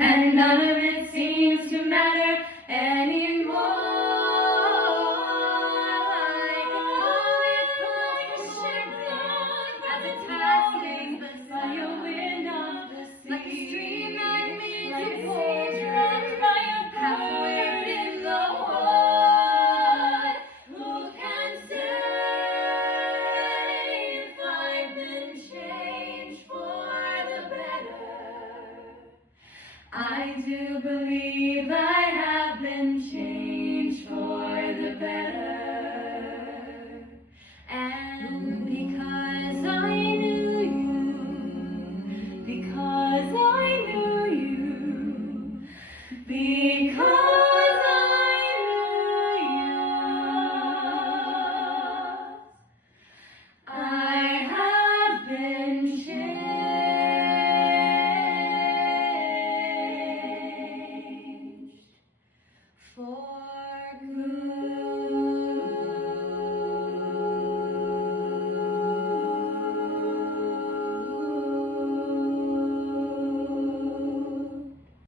and none of it seems to matter anymore. Like a ship as it's passing by your window, like a stream that meets a port by your halfway in the wood. Who can say if I've been changed for the better? I do believe I have been changed for the better. And because I knew you, because I knew you, because I knew you, I have been changed for